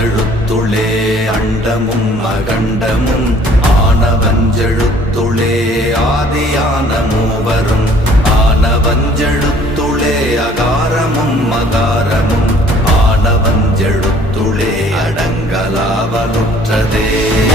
ஆனவஞ்செழுத்துளே அண்டமும் அகண்டமும் ஆனவஞ்செழுத்துளே ஆதியான மூவரும் ஆனவஞ்செழுத்துளே அகாரமும் மகாரமும் ஆனவஞ்செழுத்துளே அடங்கலாவலுற்றதே